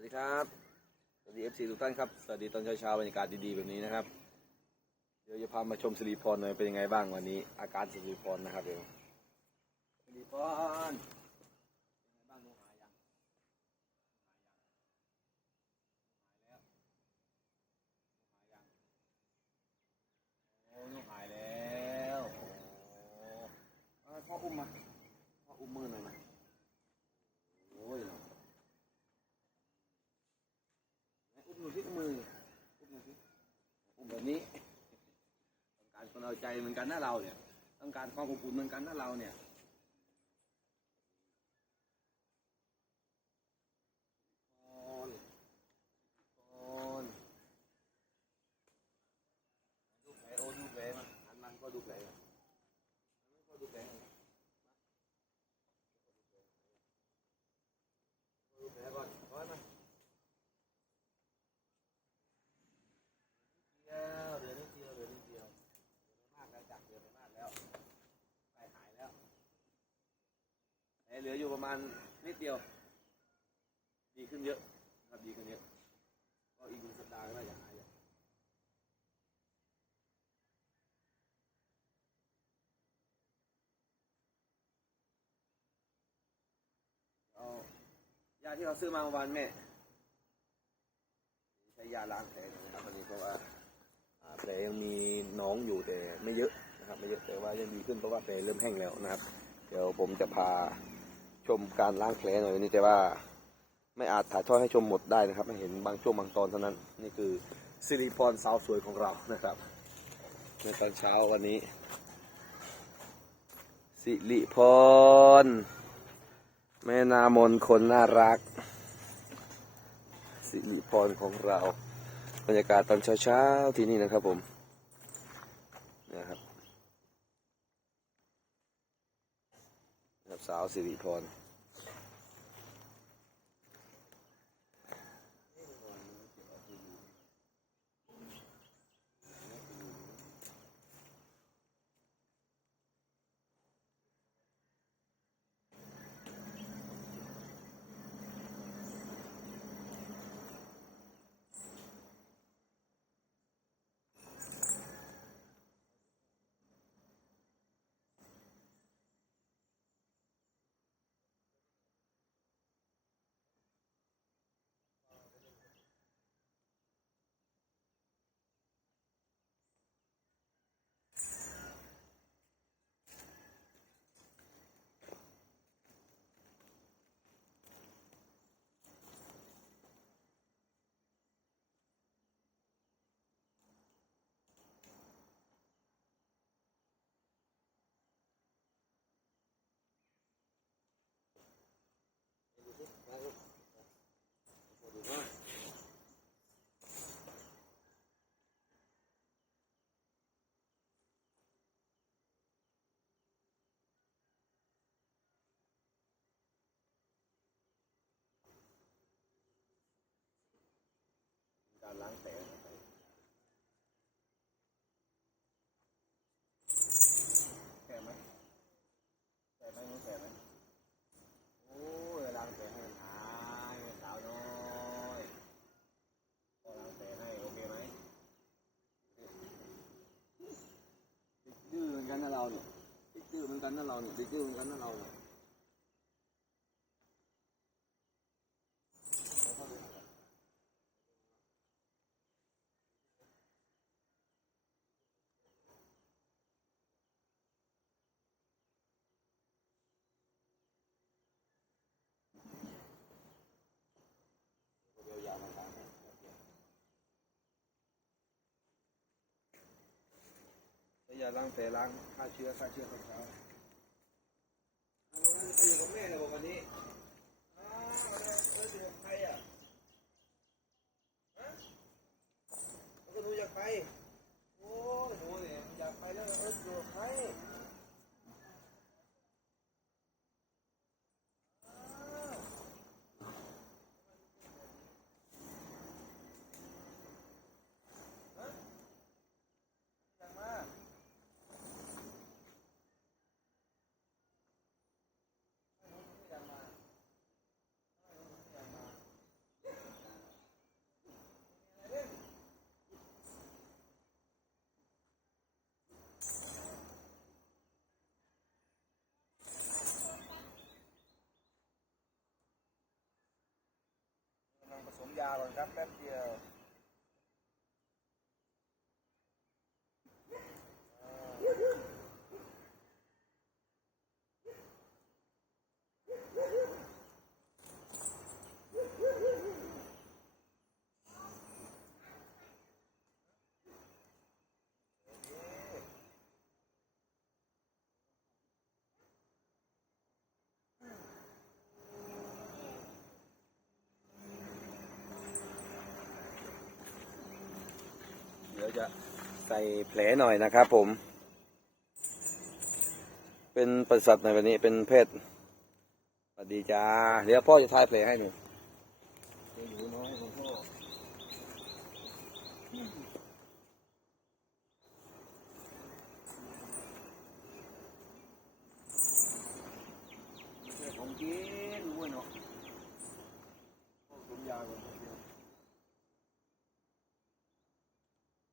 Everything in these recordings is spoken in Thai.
วัสดีครับ สวัสดีเอฟซีทุกท่านครับ สวัสดีตอนเช้าๆบรรยากาศดีๆแบบนี้นะครับ เดี๋ยวจะพามาชมสิริพรหน่อยเป็นยังไงบ้างวันนี้ อาการสิริพรนะครับเดี๋ยวสิริพรเป็นไงบ้างหนูหายยังหายยังโอ้หนูหายแล้วโอ้เอาพ่ออุ้มมาพ่ออุ้มมือหน่อยมาโอ้ย อุ้มหนูที่มือ อุ้มหนูที่อุ้มแบบนี้ ต้องการคนเอา ใจเหมือนกันนะเราเนี่ย ต้องการความอบอุ่นเหมือนกันนะเราเนี่ยคอนคอนดูแผลโอ้ดูแผลมาหันมันก็ดูแผลมาหันมันก็ดูแผลมาดูแผลก่อนร้อยมา เดียวเดือนนิดเดียวเดือนนิดเดียวเดือนไม่มากแล้วจากเดือนไม่มากแล้วใกล้หายแล้ว เหลืออยู่ประมาณนิดเดียว ดีขึ้นเยอะครับดีขึ้นเยอะก็อีกหนึ่งสัปดาห์ก็น่าจะหายแล้วเอายาที่เราซื้อมาเมื่อวานแม่ใช้ยาล้างแผลนะครับวันนี้เพราะว่าแผลยังมีน้องอยู่แต่ไม่เยอะนะครับไม่เยอะแต่ว่ายังดีขึ้นเพราะว่าแผลเริ่มแห้งแล้วนะครับ เดี๋ยวผมจะพา ชมการล้างแผลหน่อยวันนี้แต่ว่าไม่อาจถ่ายทอดให้ชมหมดได้นะครับให้เห็นบางช่วงบางตอนเท่านั้น นี่คือสิริพรสาวสวยของเรานะครับ ในตอนเช้าวันนี้ สิริพร แม่นามนคนน่ารัก สิริพรของเรา บรรยากาศตอนเช้าๆที่นี่นะครับผมนะครับสาวสิริพร เราเนี่ยดื้อเหมือนกันนะเราเนี่ยเดียวยาล้างแผลล้างฆ่าเชื้อฆ่าเชื้อตอนเช้า เอไปอยู่กับแม่เลยวันนี้อ้าววันนี้เอออยู่กับใครอะฮะแล้วก็หนูอยากไป โอ้หนูเนี่ยอยากไปแล้วเอออยู่กับใครอ้าว อยากมาอยาก ยาก่อนครับแป๊บเดียว จะใส่แผลหน่อยนะครับผม เป็นปศุสัตว์ในวันนี้เป็นเพศสวัสดีจ้า เดี๋ยวพ่อจะทายแผลให้หนูอยู่น้อยของพ่อของนาะพ่อสมยาก่อนเดียว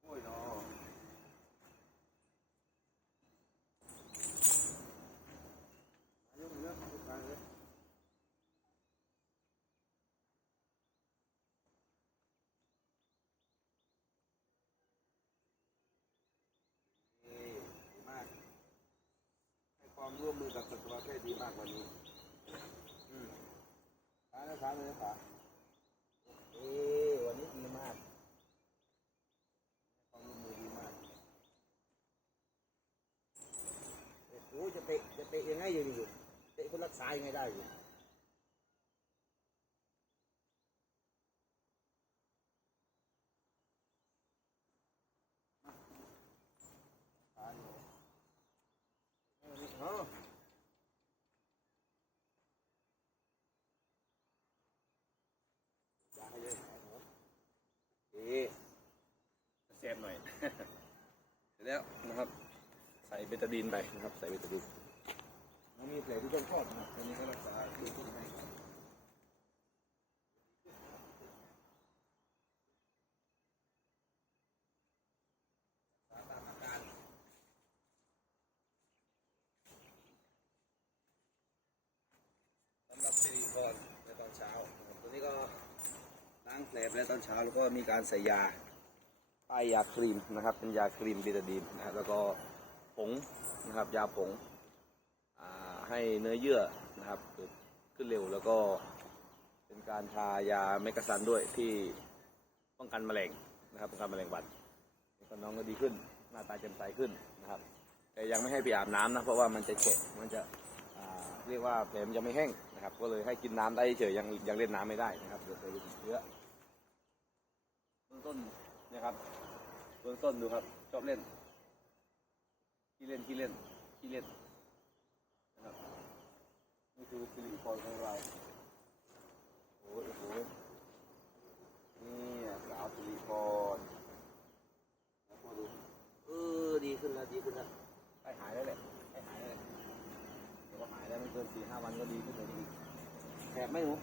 โอ้ยเนาะยกเยอะทุกครั้งเลย ดีมาก ให้ ความร่วมมือกับสัตวแพทย์ดีมากกว่านี้อืมขานะขาเลยนะขาเอ้วันนี้ดีมากให้ความร่วมมือดีมากโอ้โหจะเตะจะเตะยังไงอยู่นี่เตะคนรักษายังไงได้อยู่ขาอยู่เออนี่เอาอย่าให้เยอะเอาหนูดีเซฟหน่อยเสร็จแล้วนะครับ ใส่เบตาดีนไปนะครับ ใส่เบตาดีนมันมีแผลที่ต้องคลอดนะครับอันนี้ก็รักษาดูที่ให้รักษาตามอาการสำหรับสิริพรในตอนเช้านะครับตัวนี้ก็ล้างแผลไปแล้วตอนเช้าแล้วก็มีการใส่ยา ป้ายยาครีมนะครับ เป็นยาครีมเบตาดีนนะครับแล้วก็ผงนะครับยาผงให้เนื้อเยื่อนะครับเกิดขึ้นเร็วแล้วก็เป็นการทายาเมกซันด้วยที่ป้องกันแมลงนะครับป้องกันแมลงวันนี่ก็น้องก็ดีขึ้นหน้าตาแจ่มใสขึ้นนะครับ แต่ยังไม่ให้ไปอาบน้ำนะเพราะว่ามันจะเฉะมันจะเรียกว่าแผลมันยังไม่แห้งนะครับ ก็เลยให้กินน้ำได้เฉยยังยังเล่นน้ำไม่ได้นะครับเดี๋ยวจะติดเชื้อเบื้องต้น นะครับเบื้องต้นดูครับ ชอบเล่นขี้เล่นขี้เล่นขี้เล่นนะครับนี่คือซิลิคอนของเราโอ้ยโอ้โหนี่สาวซิลิคอนแล้วมาดูเออดีขึ้นแล้วดีขึ้นแล้วใกล้หายแล้วแหละใกล้หายแล้วแหละเดี๋ยวก็หายได้ไม่เกินสี่ห้าวันก็ดีขึ้นเลยนี่แสบไหมหนู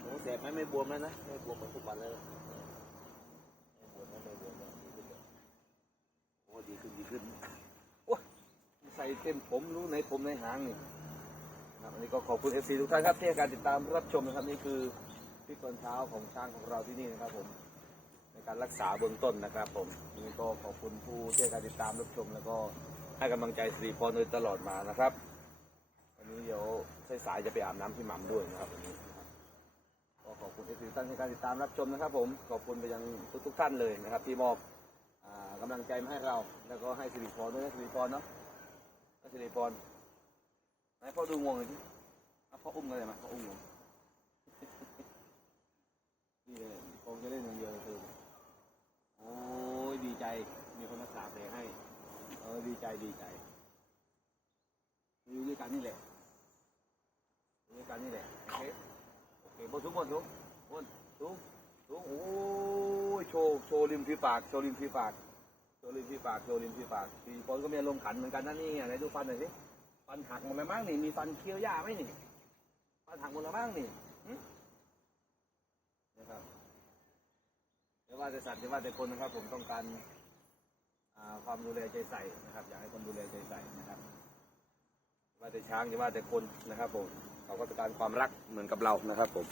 หนูแสบไหมไม่บวมแล้วนะไม่บวมเหมือนทุกวันเลยไม่บวมนะไม่บวมนะดีขึ้นเลยโอ้ ดีขึ้นดีขึ้นโอ้ยใส่เต็มผมรู้ในผมในหางนี่นะครับอันนี้ก็ขอบคุณเอฟซีทุกท่านครับที่ให้การติดตามรับชมนะครับนี่คือพิกรเช้าของช้างของเราที่นี่นะครับผมในการรักษาเบื้องต้นนะครับ ผมนี่ก็ขอบคุณผู้ที่ให้การติดตามรับชม แล้วก็ให้กำลังใจสิริพรโดยตลอดมานะครับวันนี้เดี๋ยวสายๆจะไปอาบน้ำที่หม่ำด้วยนะครับวันนี้ก็ขอบคุณที่ท่านในการติดตามรับชมนะครับ ผมขอบคุณไปยังทุกๆท่านเลยนะครับ ที่มอบอ่า กำลังใจมาให้เรา แล้วก็ให้สิริพรด้วยนะสิริพรเนาะสิริพรไหนพ่อดูงวงหน่อยสิเอาพ่ออุ้มกันเลยไหมพ่ออุ้มงวงนี่เลยคงจะเล่นอย่างเดียวเลยคือโอ้ยดีใจ มีคนรักษาแผลให้ เออดีใจดีใจอยู่ด้วยกันนี่แหละอยู่ด้วยกันนี่แหละโอเคโอเคบนทุกคนทุกคนทุกทุกโอ้ยโชว์โชว์ริมฝีปากโชว์ริมฝีปาก โชว์ริมฝีปากโชว์ริมฝีปากสี่คนก็มีอารมณ์ขันเหมือนกันนะนี่ไงไหนดูฟันหน่อยสิฟันหักหมดแล้วมั้งนี่มีฟันเคี้ยวหญ้าไหมนี่ฟันหักหมดแล้วมั้งนี่นะครับเดี๋ยวว่าแต่สัตว์เดี๋ยวว่าแต่คนนะครับ ผมต้องการความดูแลใจใส่นะครับ อยากให้คนดูแลใจใส่นะครับว่าแต่ช้างจะว่าแต่คนนะครับผมเขาก็ต้องการความรักเหมือนกับเรานะครับ ผม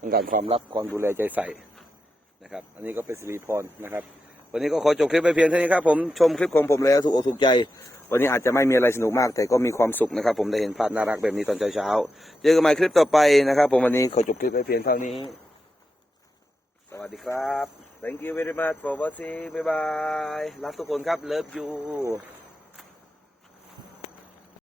ต้องการความรักความดูแลใจใส่นะครับ อันนี้ก็เป็นสิริพรนะครับ วันนี้ก็ขอจบคลิปไปเพียงเท่านี้ครับผมชมคลิปของผมแล้วถูกอกถูกใจ วันนี้อาจจะไม่มีอะไรสนุกมาก แต่ก็มีความสุขนะครับ ผมได้เห็นภาพน่ารักแบบนี้ตอนเช้าๆเจอกันใหม่คลิปต่อไปนะครับ ผมวันนี้ขอจบคลิปไปเพียงเท่านี้ สวัสดีครับ thank you very much for watching bye bye รักทุกคนครับ love you